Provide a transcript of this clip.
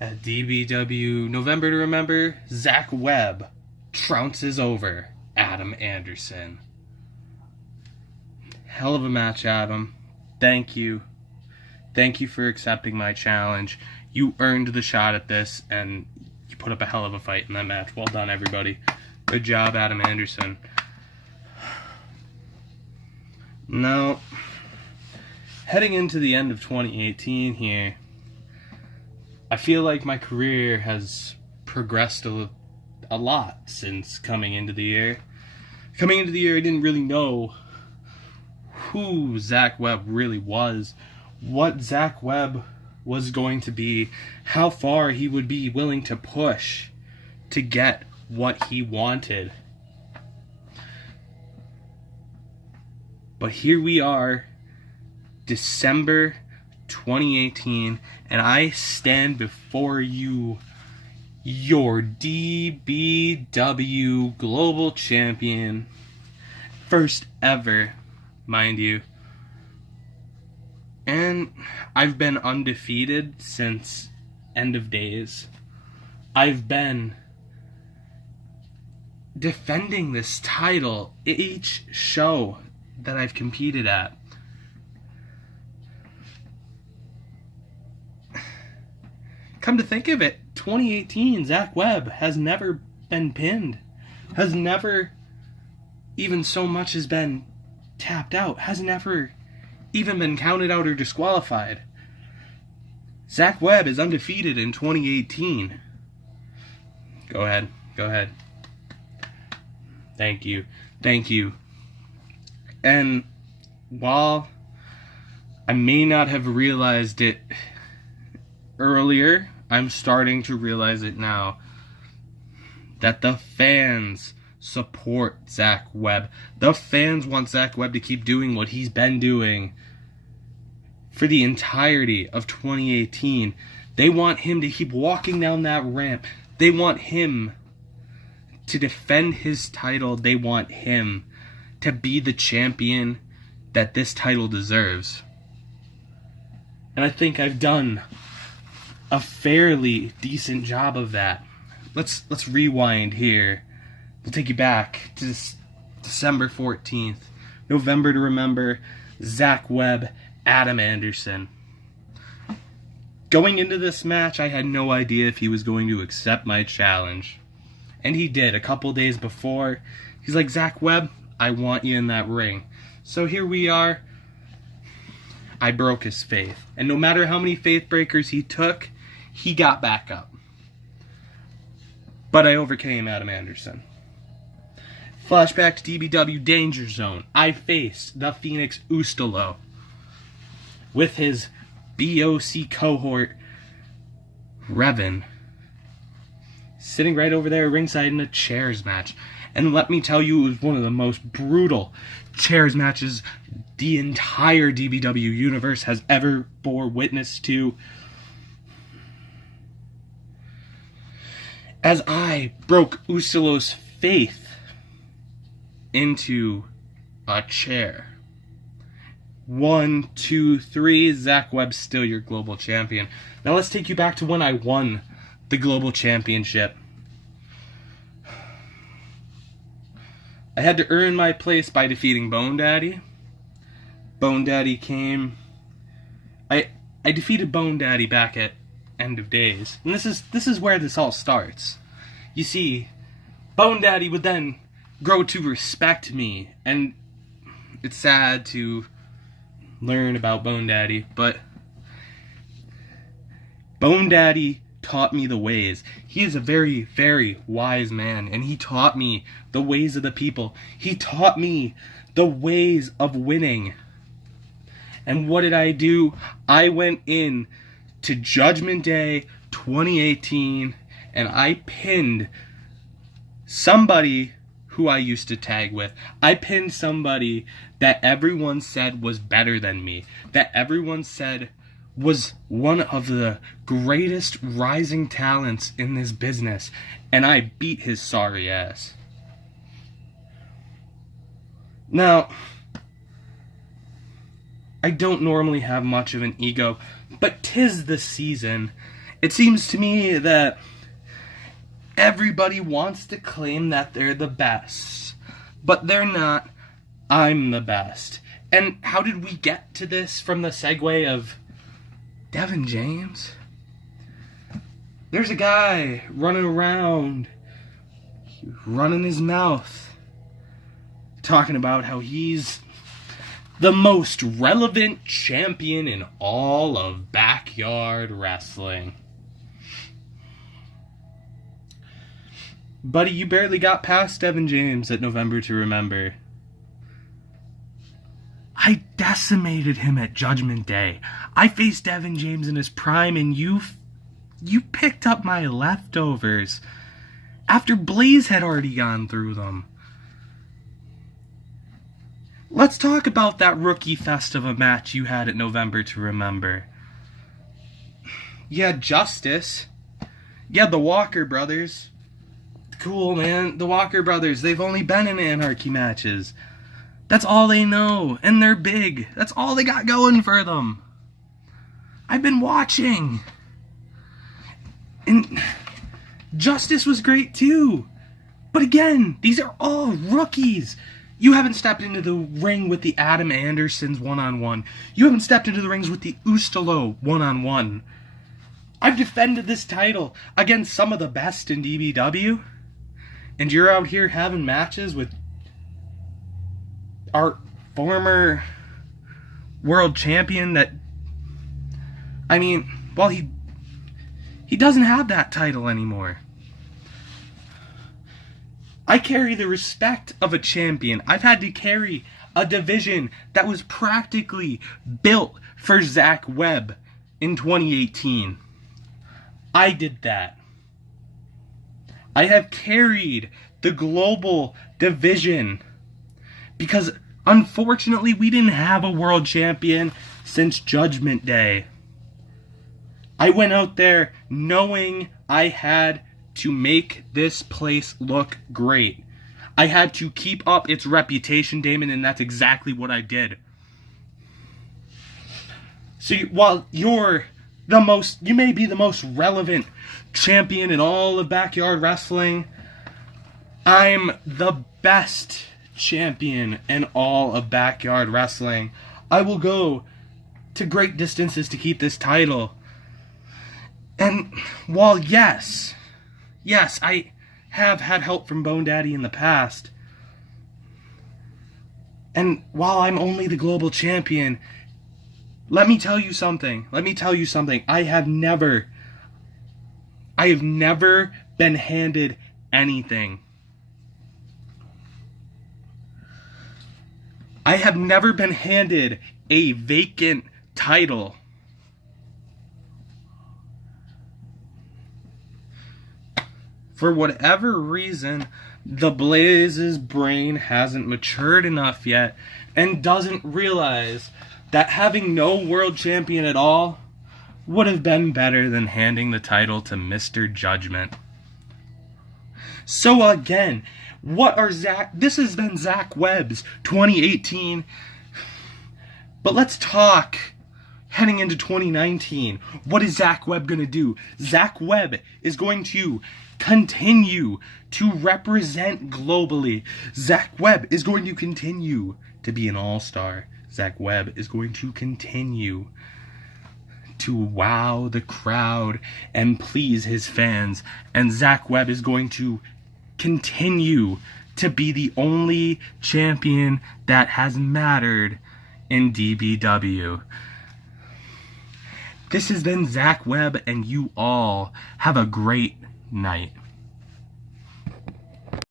At DBW November to Remember, Zach Webb trounces over Adam Anderson. Hell of a match, Adam. Thank you. Thank you for accepting my challenge. You earned the shot at this, and you put up a hell of a fight in that match. Well done, everybody. Good job, Adam Anderson. Now, heading into the end of 2018 here, I feel like my career has progressed a lot since coming into the year. Coming into the year, I didn't really know who Zach Webb really was, what Zach Webb was going to be, how far he would be willing to push to get what he wanted. But here we are, December 2018, and I stand before you, your DBW Global Champion, first ever, mind you. And I've been undefeated since end of days. I've been defending this title each show that I've competed at. Come to think of it, 2018, Zach Webb has never been pinned, has never even so much as been tapped out, has never even been counted out or disqualified. Zach Webb is undefeated in 2018. Go ahead. Thank you. And while I may not have realized it earlier, I'm starting to realize it now, that the fans support Zach Webb. The fans want Zach Webb to keep doing what he's been doing for the entirety of 2018. They want him to keep walking down that ramp. They want him to defend his title. They want him to be the champion that this title deserves. And I think I've done a fairly decent job of that. Let's rewind here. We'll take you back to December 14th. November to Remember, Zach Webb, Adam Anderson. Going into this match, I had no idea if he was going to accept my challenge. And he did. A couple days before, he's like, Zach Webb, I want you in that ring. So here we are. I broke his faith. And no matter how many faith breakers he took, he got back up. But I overcame Adam Anderson. Flashback to DBW Danger Zone. I faced the Phoenix Ustalo with his BOC cohort, Revan, sitting right over there ringside in a chairs match. And let me tell you, it was one of the most brutal chairs matches the entire DBW universe has ever bore witness to. As I broke Ustalo's faith into a chair. 1, 2, 3, Zach Webb's still your global champion. Now let's take you back to when I won the global championship. I had to earn my place by defeating Bone Daddy. Bone Daddy came. I defeated Bone Daddy back at End of Days. And this is where this all starts. You see, Bone Daddy would then grow to respect me, and it's sad to learn about Bone Daddy, but Bone Daddy taught me the ways. He is a very, very wise man, and he taught me the ways of the people. He taught me the ways of winning. And what did I do? I went in to Judgment Day 2018, and I pinned somebody who I used to tag with. I pinned somebody that everyone said was better than me, that everyone said was one of the greatest rising talents in this business, and I beat his sorry ass. Now, I don't normally have much of an ego, but 'tis the season, It seems to me that everybody wants to claim that they're the best, but they're not. I'm the best. And how did we get to this from the segue of Devin James? There's a guy running around, running his mouth, talking about how he's the most relevant champion in all of backyard wrestling. Buddy, you barely got past Devin James at November to Remember. I decimated him at Judgment Day. I faced Devin James in his prime, and you picked up my leftovers after Blaze had already gone through them. Let's talk about that rookie fest of a match you had at November to Remember. Yeah, Justice. Yeah, the Walker brothers. Cool, man. The Walker brothers, they've only been in Anarchy matches. That's all they know, and they're big. That's all they got going for them. I've been watching. And Justice was great too. But again, these are all rookies. You haven't stepped into the ring with the Adam Andersons one-on-one. You haven't stepped into the rings with the Ustalo one-on-one. I've defended this title against some of the best in DBW. And you're out here having matches with our former world champion that, I mean, well, he doesn't have that title anymore. I carry the respect of a champion. I've had to carry a division that was practically built for Zach Webb in 2018. I did that. I have carried the global division because, unfortunately, we didn't have a world champion since Judgment Day. I went out there knowing I had to make this place look great. I had to keep up its reputation, Damon, and that's exactly what I did. So while you may be the most relevant champion in all of backyard wrestling, I'm the best champion in all of backyard wrestling. I will go to great distances to keep this title. And while yes, I have had help from Bone Daddy in the past, and while I'm only the global champion, let me tell you something. I have never been handed anything. I have never been handed a vacant title. For whatever reason, the Blaze's brain hasn't matured enough yet and doesn't realize that having no world champion at all would have been better than handing the title to Mr. Judgment. So again, this has been Zach Webb's 2018. But let's talk heading into 2019. What is Zach Webb going to do? Zach Webb is going to continue to represent globally. Zach Webb is going to continue to be an all-star. Zach Webb is going to continue to wow the crowd and please his fans. And Zach Webb is going to continue to be the only champion that has mattered in DBW. This has been Zach Webb, and you all have a great night.